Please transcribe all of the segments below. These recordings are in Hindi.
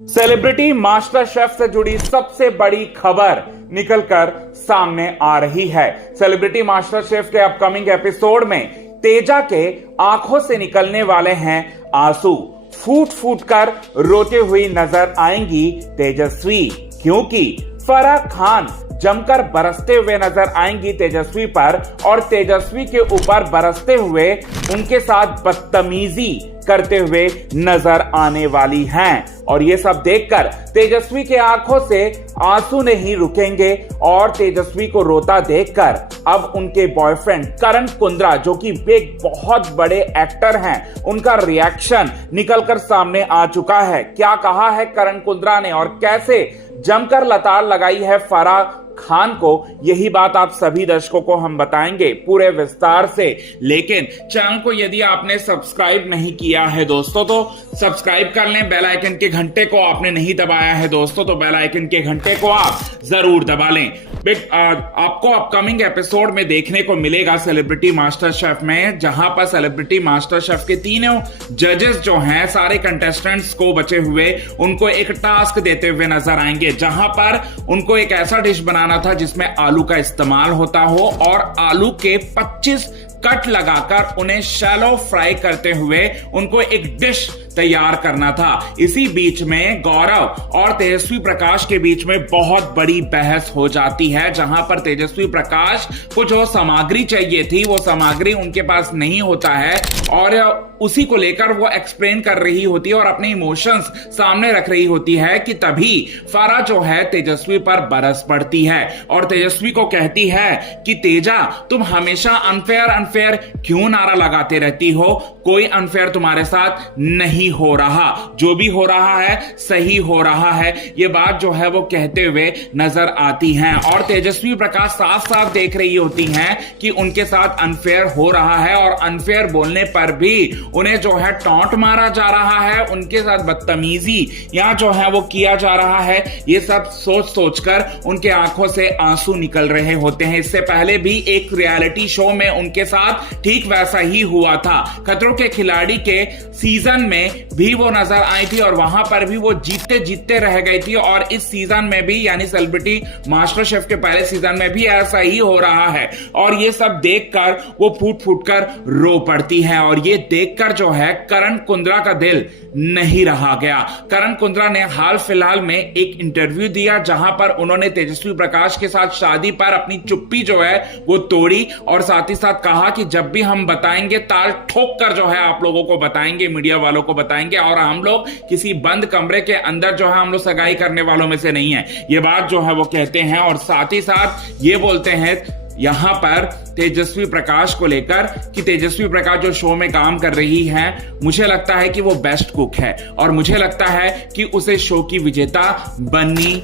सेलिब्रिटी मास्टर शेफ से जुड़ी सबसे बड़ी खबर निकलकर सामने आ रही है। सेलिब्रिटी मास्टर शेफ के अपकमिंग एपिसोड में तेजा के आंखों से निकलने वाले हैं आंसू। फूट फूट कर रोते हुई नजर आएंगी तेजस्वी, क्योंकि फराह खान जमकर बरसते हुए नजर आएंगी तेजस्वी पर और तेजस्वी के ऊपर बरसते हुए उनके साथ बदतमीजी करते हुए नजर आने वाली हैं। और ये सब देखकर तेजस्वी के आंखों से आंसू नहीं रुकेंगे और तेजस्वी को रोता देखकर अब उनके बॉयफ्रेंड करण कुंद्रा, जो कि एक बहुत बड़े एक्टर हैं, उनका रिएक्शन निकलकर सामने आ चुका है। क्या कहा है करण कुंद्रा ने और कैसे जमकर लताड़ लगाई है फराह खान को, यही बात आप सभी दर्शकों को हम बताएंगे पूरे विस्तार से। लेकिन चैनल को यदि आपने सब्सक्राइब नहीं किया है दोस्तों तो सब्सक्राइब कर लें। बेल आइकन के घंटे को आपने नहीं दबाया है दोस्तों तो बेल आइकन के घंटे को आप जरूर दबा लें। आपको अपकमिंग एपिसोड में देखने को मिलेगा सेलिब्रिटी मास्टर शेफ में, जहां पर सेलिब्रिटी मास्टर शेफ के तीनों जजेस जो हैं, सारे कंटेस्टेंट्स को बचे हुए उनको एक टास्क देते हुए नजर आएंगे, जहां पर उनको एक ऐसा डिश बनाना था जिसमें आलू का इस्तेमाल होता हो और आलू के 25 कट लगाकर उन्हें शैलो फ्राई करते हुए उनको एक डिश तैयार करना था। इसी बीच में गौरव और तेजस्वी प्रकाश के बीच में बहुत बड़ी बहस हो जाती है, जहां पर तेजस्वी प्रकाश को जो सामग्री चाहिए थी वो सामग्री उनके पास नहीं होता है और उसी को लेकर वो एक्सप्लेन कर रही होती है और अपने इमोशंस सामने रख रही होती है कि तभी फराह जो है तेजस्वी पर बरस पड़ती है और तेजस्वी को कहती है कि तेजा, तुम हमेशा अनफेयर क्यों नारा लगाते रहती हो? कोई अनफेयर तुम्हारे साथ नहीं हो रहा, जो भी हो रहा है सही हो रहा है। ये बात जो है वो कहते हुए नजर आती हैं और तेजस्वी प्रकाश साफ साफ देख रही होती हैं कि उनके साथ अनफेयर हो रहा है और अनफेयर बोलने पर भी उन्हें जो है टॉन्ट मारा जा रहा है, उनके साथ बदतमीजी यहां जो है वो किया जा रहा है। ये सब सोच सोचकर उनके आंखों से आंसू निकल रहे होते हैं। इससे पहले भी एक रियलिटी शो में उनके साथ ठीक वैसा ही हुआ था। खतरों के खिलाड़ी के सीजन में भी वो नजर आई थी और वहां पर भी वो जीतते जीतते रह गई थी और इस सीजन में भी यानी सेलिब्रिटी मास्टर शेफ के पहले सीजन में भी ऐसा ही हो रहा है और ये सब देखकर वो फूट फूट कर रो पड़ती है। और ये देखकर जो है करण कुंद्रा का दिल नहीं रहा गया। करण कुंद्रा ने हाल फिलहाल में एक इंटरव्यू दिया जहां पर उन्होंने तेजस्वी प्रकाश के साथ शादी पर अपनी चुप्पी जो है वो तोड़ी और साथ ही साथ कहा कि जब भी हम बताएंगे ताल ठोक कर जो है आप लोगों को बताएंगे, मीडिया वालों को बताएंगे और हम लोग किसी बंद कमरे के अंदर जो है हम लोग सगाई करने वालों में से नहीं है। ये बात जो है वो कहते हैं और साथ ही साथ ये बोलते हैं यहां पर तेजस्वी प्रकाश को लेकर कि तेजस्वी प्रकाश जो शो में काम कर रही हैं, मुझे लगता है कि वो बेस्ट कुक है और मुझे लगता है कि उसे शो की विजेता बननी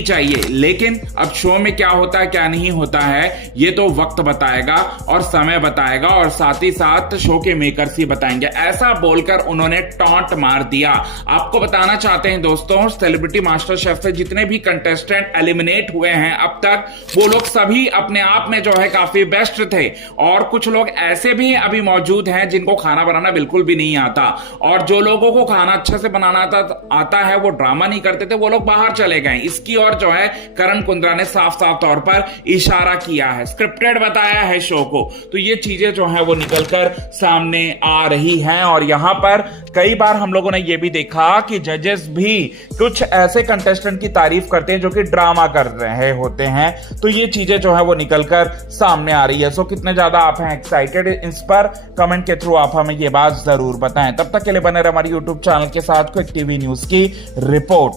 चाहिए। लेकिन अब शो में क्या होता है क्या नहीं होता है ये तो वक्त बताएगा और समय बताएगा और साथ ही साथ शो के मेकर्स ही बताएंगे। ऐसा बोलकर उन्होंने टॉन्ट मार दिया। आपको बताना चाहते हैं दोस्तों, सेलिब्रिटी मास्टर शेफ से जितने भी कंटेस्टेंट एलिमिनेट हुए हैं अब तक, वो लोग सभी अपने आप में जो है काफी बेस्ट थे और कुछ लोग ऐसे भी अभी मौजूद हैं जिनको खाना बनाना बिल्कुल भी नहीं आता और जो लोगों को खाना अच्छा से बनाना आता है वो ड्रामा नहीं करते थे, वो लोग बाहर चले गए। इसकी और जो है करण कुंद्रा ने साफ साफ तौर पर इशारा किया है, स्क्रिप्टेड बताया है शो को। तो ये चीजें जो है वो निकलकर सामने आ रही हैं और यहां पर कई बार हम लोगों ने ये भी देखा कि जजेस भी कुछ ऐसे कंटेस्टेंट की तारीफ करते हैं जो कि ड्रामा कर रहे होते हैं। तो ये चीजें जो है वो निकलकर सामने आ रही है। सो कितने ज्यादा आप हैं एक्साइटेड इस पर, कमेंट के थ्रू आप हमें ये बात जरूर बताएं। तब तक के लिए बने रहे हमारी यूट्यूब चैनल के साथ क्विक टीवी न्यूज की रिपोर्ट।